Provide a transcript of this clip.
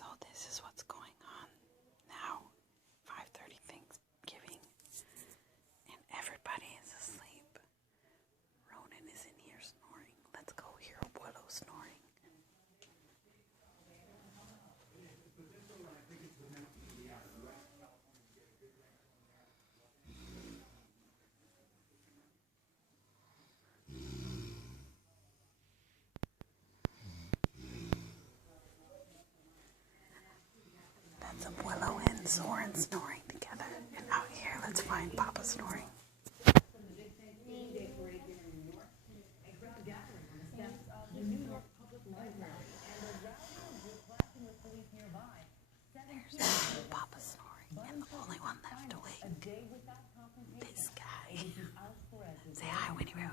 So this is what's going on now. 5:30 Thanksgiving, and everybody is asleep. Ronan is in here snoring. Let's go hear Willow snoring. That's a Willow and Soren snoring together. And out here, let's find Papa snoring. There's Papa snoring, and the only one left awake, this guy. Say hi, Winnie Roo.